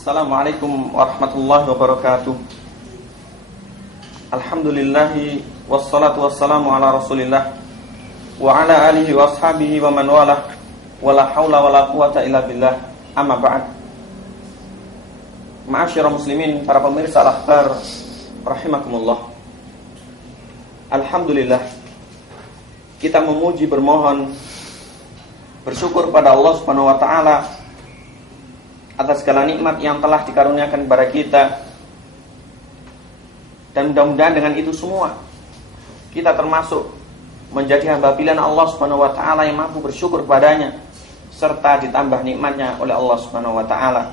Assalamualaikum warahmatullahi wabarakatuh. Alhamdulillahi wassalatu wassalamu ala rasulillah wa ala alihi wa ashabihi wa man walah wa la hawla wa la quwata illa billah. Amma ba'd. Ma'asyiral muslimin, para pemirsa al-akhbar rahimakumullah. Alhamdulillah, kita memuji, bermohon, bersyukur pada Allah Subhanahu wa taala atas segala nikmat yang telah dikaruniakan kepada kita. Dan mudah-mudahan dengan itu semua kita termasuk menjadi hamba pilihan Allah Subhanahu wa taala yang mampu bersyukur padanya serta ditambah nikmatnya oleh Allah Subhanahu wa taala.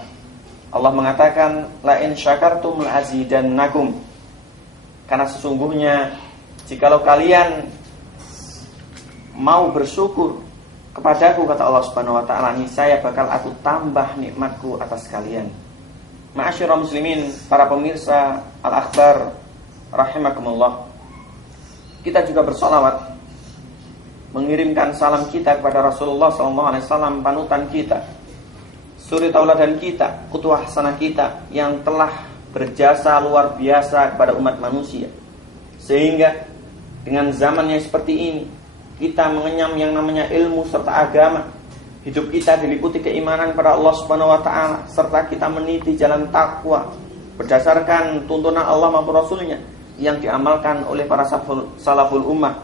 Allah mengatakan, la in syakartum la azidannakum. Karena sesungguhnya jikalau kalian mau bersyukur kepadaku, kata Allah Subhanahu wa taala, niscaya bakal aku tambah nikmatku atas kalian. Ma'asyiral muslimin, para pemirsa al-akhbar rahimakumullah. Kita juga bersolawat, mengirimkan salam kita kepada Rasulullah SAW, panutan kita, suri tauladan kita, qudwah hasanah kita, yang telah berjasa luar biasa kepada umat manusia. Sehingga dengan zaman yang seperti ini, kita mengenyam yang namanya ilmu serta agama. Hidup kita diliputi keimanan pada Allah Subhanahu wa taala, serta kita meniti jalan takwa berdasarkan tuntunan Allah maupun Rasulnya yang diamalkan oleh para salaful ummah.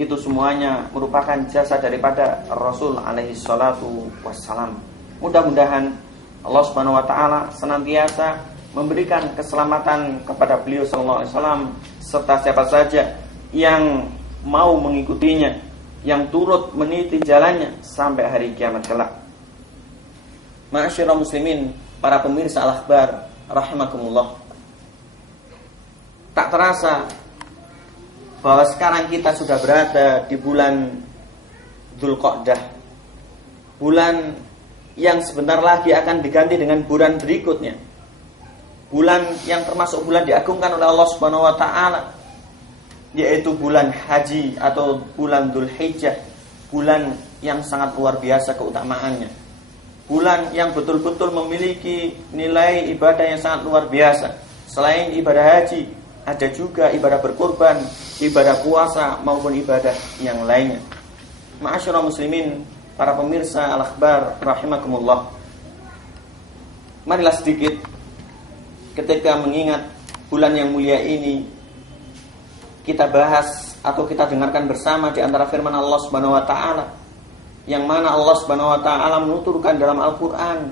Itu semuanya merupakan jasa daripada Rasul alaihi salatu wassalam. Mudah-mudahan Allah Subhanahu wa taala senantiasa memberikan keselamatan kepada beliau sallallahu alaihi wasallam serta siapa saja yang mau mengikutinya, yang turut meniti jalannya sampai hari kiamat kelak. Ma'asyiral muslimin, para pemirsa al-akhbar rahimakumullah. Tak terasa bahwa sekarang kita sudah berada di bulan Dzulqa'dah, bulan yang sebentar lagi akan diganti dengan bulan berikutnya, bulan yang termasuk bulan diagungkan oleh Allah Subhanahu wa taala, yaitu bulan haji atau bulan Dzulhijjah, bulan yang sangat luar biasa keutamaannya, bulan yang betul-betul memiliki nilai ibadah yang sangat luar biasa. Selain ibadah haji, ada juga ibadah berkurban, ibadah puasa maupun ibadah yang lainnya. Ma'asyiral muslimin, para pemirsa al-akhbar rahimakumullah, marilah sedikit ketika mengingat bulan yang mulia ini kita bahas atau kita dengarkan bersama di antara firman Allah Subhanahu wa taala, yang mana Allah Subhanahu wa taala menuturkan dalam Al-Qur'an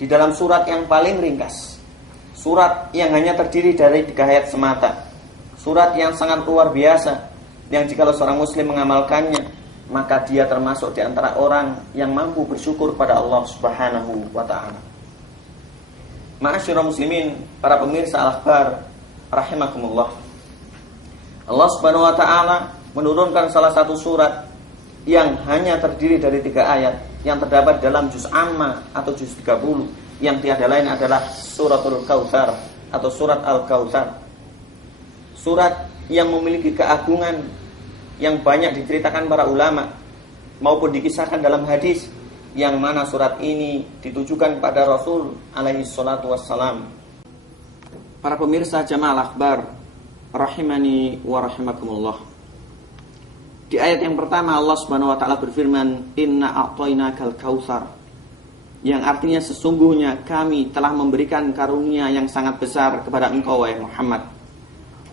di dalam surat yang paling ringkas, surat yang hanya terdiri dari 3 ayat semata, surat yang sangat luar biasa, yang jikalau seorang muslim mengamalkannya, maka dia termasuk di antara orang yang mampu bersyukur pada Allah Subhanahu wa taala. Ma'asyiral muslimin, para pemirsa al-akhbar rahimakumullah. Allah Subhanahu wa taala menurunkan salah satu surat yang hanya terdiri dari 3 ayat yang terdapat dalam juz amma atau juz 30, yang tiada lain adalah suratul Kautsar atau surat Al-Kautsar. Surat yang memiliki keagungan yang banyak diceritakan para ulama maupun dikisahkan dalam hadis, yang mana surat ini ditujukan pada Rasul alaihi salatu wassalam. Para pemirsa jamaah akhbar rahimani wa rahimakumullah. Di ayat yang pertama Allah Subhanahu wa taala berfirman, inna a'tainakal kautsar, yang artinya sesungguhnya kami telah memberikan karunia yang sangat besar kepada engkau wahai Muhammad.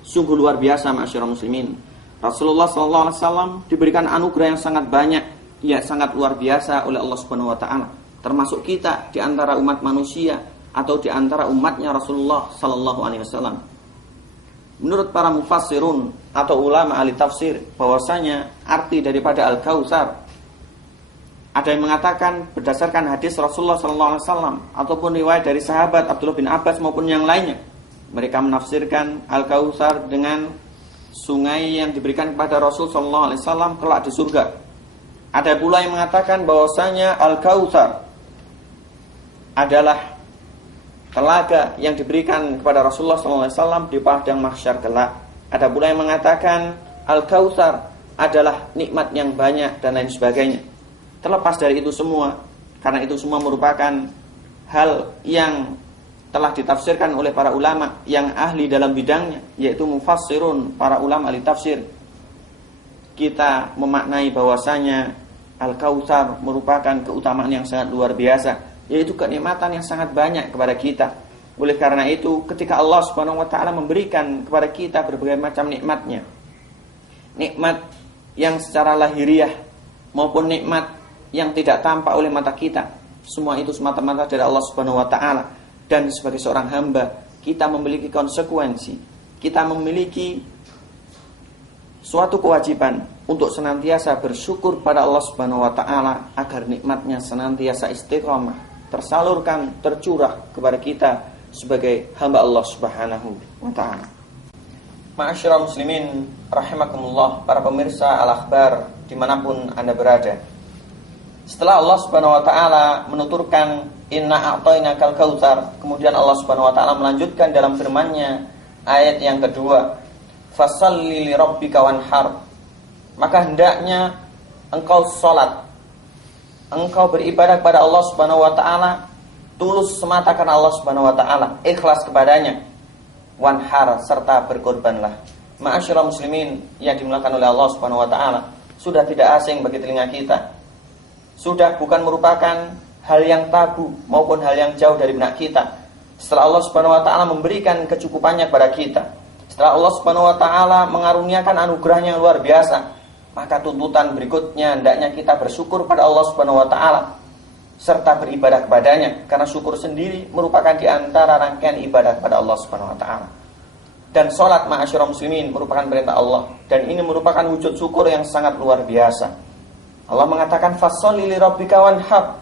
Sungguh luar biasa ma'asyiral muslimin. Rasulullah sallallahu alaihi wasallam diberikan anugerah yang sangat banyak, ya sangat luar biasa oleh Allah Subhanahu wa taala. Termasuk kita di antara umat manusia atau di antara umatnya Rasulullah sallallahu alaihi wasallam. Menurut para mufassirun atau ulama ahli tafsir, bahwasanya arti daripada Al-Kautsar, ada yang mengatakan berdasarkan hadis Rasulullah SAW ataupun riwayat dari sahabat Abdullah bin Abbas maupun yang lainnya. Mereka menafsirkan Al-Kautsar dengan sungai yang diberikan kepada Rasul SAW kelak di surga. Ada pula yang mengatakan bahwasanya Al-Kautsar adalah telaga yang diberikan kepada Rasulullah SAW di padang mahsyar kelak. Ada pula yang mengatakan Al-Kautsar adalah nikmat yang banyak dan lain sebagainya. Terlepas dari itu semua, karena itu semua merupakan hal yang telah ditafsirkan oleh para ulama yang ahli dalam bidangnya, yaitu mufassirun, para ulama ahli tafsir. Kita memaknai bahwasanya Al-Kautsar merupakan keutamaan yang sangat luar biasa, yaitu kenikmatan yang sangat banyak kepada kita. Oleh karena itu, ketika Allah Subhanahu wa taala memberikan kepada kita berbagai macam nikmatnya, nikmat yang secara lahiriah maupun nikmat yang tidak tampak oleh mata kita, semua itu semata-mata dari Allah Subhanahu wa taala. Dan sebagai seorang hamba, kita memiliki konsekuensi, kita memiliki suatu kewajiban untuk senantiasa bersyukur pada Allah Subhanahu wa taala agar nikmatnya senantiasa istiqomah, tersalurkan, tercurah kepada kita sebagai hamba Allah Subhanahu wa taala. Ma'asyiral muslimin rahimakumullah, para pemirsa Al-Akhbar dimanapun Anda berada. Setelah Allah Subhanahu wa taala menuturkan inna a'tainakal kautsar, kemudian Allah Subhanahu wa taala melanjutkan dalam firman-Nya ayat yang kedua, fasalli li rabbika wanhar, maka hendaknya engkau salat, engkau beribadah kepada Allah Subhanahu wa taala tulus semata karena Allah Subhanahu wa taala, ikhlas kepadanya, wanhar, serta berkorbanlah. Ma'asyiral muslimin yang dimuliakan oleh Allah Subhanahu wa taala, sudah tidak asing bagi telinga kita, sudah bukan merupakan hal yang tabu maupun hal yang jauh dari benak kita. Setelah Allah Subhanahu wa taala memberikan kecukupannya kepada kita, setelah Allah Subhanahu wa taala mengaruniakan anugerahnya yang luar biasa, maka tuntutan berikutnya hendaknya kita bersyukur pada Allah Subhanahu wa taala serta beribadah kepadanya, karena syukur sendiri merupakan di antara rangkaian ibadah kepada Allah Subhanahu wa taala. Dan salat, ma'asyiral muslimin, merupakan perintah Allah, dan ini merupakan wujud syukur yang sangat luar biasa. Allah mengatakan fasholli li rabbika wanhar,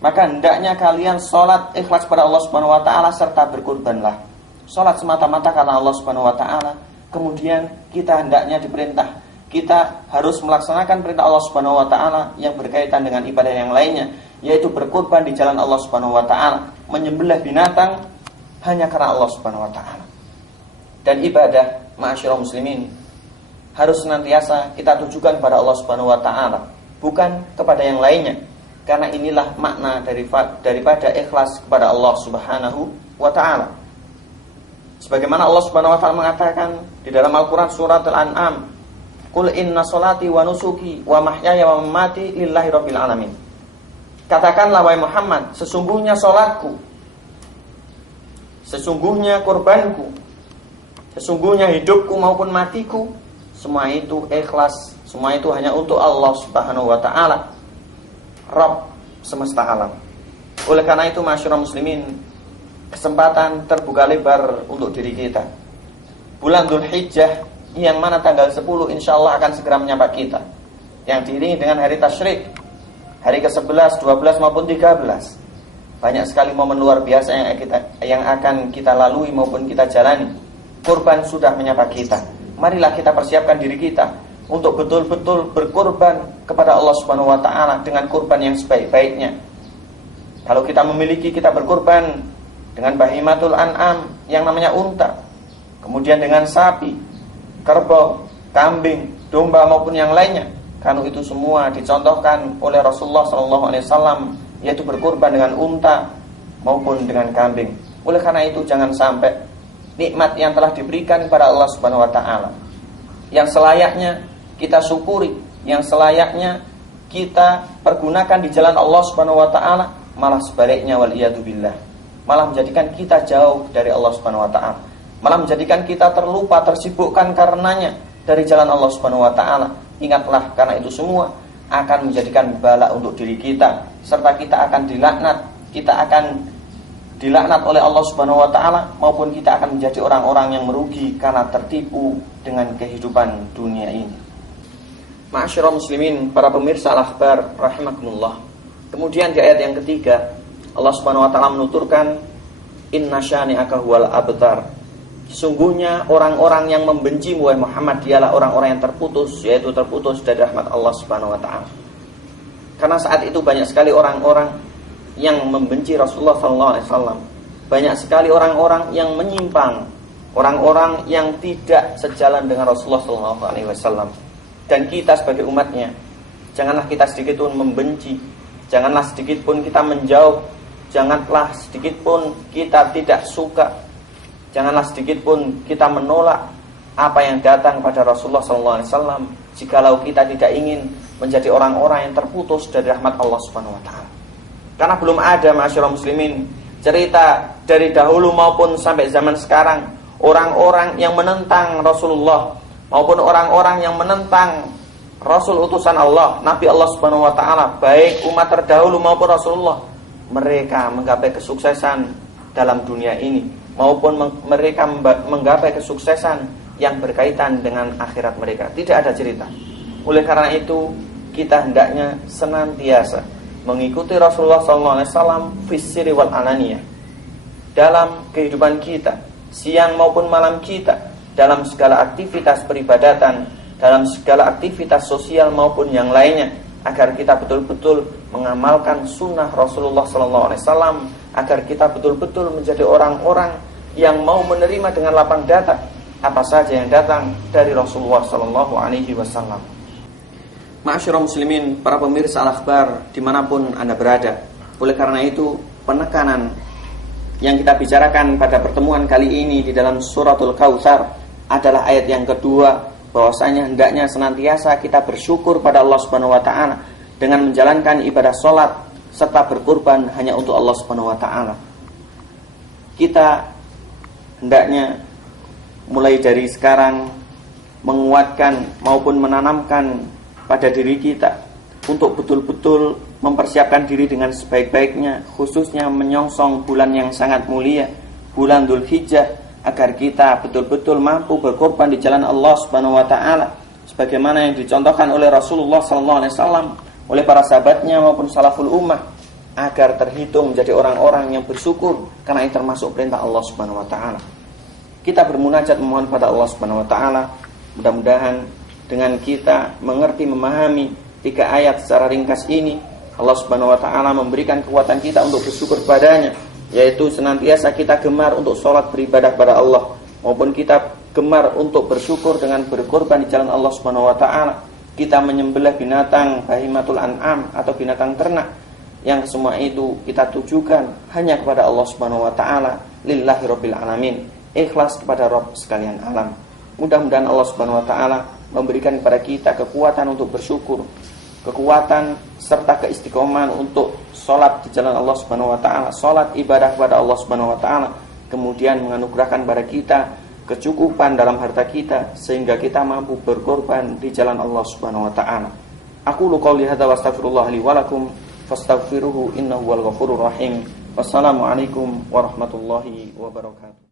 maka hendaknya kalian salat ikhlas pada Allah Subhanahu wa taala serta berkurbanlah. Salat semata-mata karena Allah Subhanahu wa taala. Kemudian kita hendaknya diperintah, kita harus melaksanakan perintah Allah Subhanahu wa taala yang berkaitan dengan ibadah yang lainnya, yaitu berkurban di jalan Allah Subhanahu wa taala, menyembelih binatang hanya karena Allah Subhanahu wa taala. Dan ibadah, ma'asyiral muslimin, harus senantiasa kita tujukan kepada Allah Subhanahu wa taala, bukan kepada yang lainnya. Karena inilah makna daripada ikhlas kepada Allah Subhanahu wa taala. Sebagaimana Allah Subhanahu wa taala mengatakan di dalam Al-Qur'an surat Al-An'am, "Qul inna sholati wa nusuki wa mahyaya wa mamati lillahi rabbil alamin." Katakanlah wahai Muhammad, sesungguhnya salatku, sesungguhnya kurbanku, sesungguhnya hidupku maupun matiku, semua itu ikhlas, semua itu hanya untuk Allah Subhanahu wa taala, Rabb semesta alam. Oleh karena itu, ma'asyiral muslimin, kesempatan terbuka lebar untuk diri kita. Bulan Dzulhijjah yang mana tanggal 10 insyaallah akan segera menyapa kita, yang diiringi dengan hari tasyrik, hari ke-11, 12 maupun 13. Banyak sekali momen luar biasa yang akan kita lalui maupun kita jalani. Kurban sudah menyapa kita. Marilah kita persiapkan diri kita untuk betul-betul berkurban kepada Allah Subhanahu wa taala dengan kurban yang sebaik-baiknya. Kalau kita memiliki, kita berkurban dengan bahimatul an'am yang namanya unta, kemudian dengan sapi, kerbau, kambing, domba maupun yang lainnya. Karena itu semua dicontohkan oleh Rasulullah SAW, yaitu berkurban dengan unta maupun dengan kambing. Oleh karena itu, jangan sampai nikmat yang telah diberikan kepada Allah Subhanahu wa taala, yang selayaknya kita syukuri, yang selayaknya kita pergunakan di jalan Allah Subhanahu wa taala, malah sebaliknya, waliyadzubillah, malah menjadikan kita jauh dari Allah Subhanahu wa taala, malah menjadikan kita terlupa, tersibukkan karenanya dari jalan Allah Subhanahu wa taala. Ingatlah, karena itu semua akan menjadikan bala untuk diri kita, serta kita akan dilaknat, kita akan dilaknat oleh Allah Subhanahu wa taala, maupun kita akan menjadi orang-orang yang merugi karena tertipu dengan kehidupan dunia ini. Ma'asyiral muslimin, para pemirsa Al-Akhbar rahimakumullah. Kemudian di ayat yang ketiga, Allah Subhanahu wa taala menuturkan inna syani'aka huwal abtar. Sesungguhnya orang-orang yang membenci Muhammad dialah orang-orang yang terputus, yaitu terputus dari rahmat Allah Subhanahu wa taala. Karena saat itu banyak sekali orang-orang yang membenci Rasulullah SAW. Banyak sekali orang-orang yang menyimpang, orang-orang yang tidak sejalan dengan Rasulullah SAW. Dan kita sebagai umatnya, janganlah kita sedikit pun membenci, janganlah sedikit pun kita menjauh janganlah sedikit pun kita tidak suka, janganlah sedikit pun kita menolak apa yang datang pada Rasulullah SAW, jikalau kita tidak ingin menjadi orang-orang yang terputus dari rahmat Allah Subhanahu wa taala. Karena belum ada, ma'asyiral muslimin, cerita dari dahulu maupun sampai zaman sekarang, orang-orang yang menentang Rasulullah maupun orang-orang yang menentang Rasul utusan Allah, Nabi Allah Subhanahu wa taala, baik umat terdahulu maupun Rasulullah, mereka menggapai kesuksesan dalam dunia ini maupun mereka menggapai kesuksesan yang berkaitan dengan akhirat mereka. Tidak ada cerita. Oleh karena itu, kita hendaknya senantiasa mengikuti Rasulullah SAW fis-sirri wal alaniyah dalam kehidupan kita, siang maupun malam kita, dalam segala aktivitas peribadatan, dalam segala aktivitas sosial maupun yang lainnya, agar kita betul-betul mengamalkan sunnah Rasulullah SAW, agar kita betul-betul menjadi orang-orang yang mau menerima dengan lapang dada apa saja yang datang dari Rasulullah SAW. Ma'asyiral muslimin, para pemirsa Al-Akhbar dimanapun Anda berada, oleh karena itu penekanan yang kita bicarakan pada pertemuan kali ini di dalam suratul Kautsar adalah ayat yang kedua, bahwasanya hendaknya senantiasa kita bersyukur pada Allah Subhanahu wa taala dengan menjalankan ibadah salat serta berkurban hanya untuk Allah Subhanahu wa taala. Kita hendaknya mulai dari sekarang menguatkan maupun menanamkan pada diri kita untuk betul-betul mempersiapkan diri dengan sebaik-baiknya, khususnya menyongsong bulan yang sangat mulia, bulan Dzulhijjah, agar kita betul-betul mampu berkorban di jalan Allah Subhanahu wa taala sebagaimana yang dicontohkan oleh Rasulullah SAW, oleh para sahabatnya maupun salaful ummah, agar terhitung menjadi orang-orang yang bersyukur, karena ini termasuk perintah Allah Subhanahu wa taala. Kita bermunajat memohon pada Allah Subhanahu wa taala, mudah-mudahan dengan kita mengerti memahami 3 ayat secara ringkas ini, Allah Subhanahu wa taala memberikan kekuatan kita untuk bersyukur padanya, yaitu senantiasa kita gemar untuk sholat beribadah pada Allah, maupun kita gemar untuk bersyukur dengan berkorban di jalan Allah Subhanahu wa taala. Kita menyembelih binatang bahimatul an'am atau binatang ternak, yang semua itu kita tujukan hanya kepada Allah Subhanahu wa taala, lillahi rabbil alamin, ikhlas kepada Rabb sekalian alam. Mudah-mudahan Allah Subhanahu wa taala memberikan kepada kita kekuatan untuk bersyukur, kekuatan serta keistiqomahan untuk sholat di jalan Allah Subhanahu wa taala, sholat ibadah kepada Allah Subhanahu wa taala, kemudian menganugerahkan kepada kita kecukupan dalam harta kita sehingga kita mampu berkorban di jalan Allah Subhanahu wa taala. Aqulu qouli hadza wa astaghfirullah li wa lakum fastaghfiruhu innahu wal ghafurur rahim. Wassalamualaikum warahmatullahi wabarakatuh.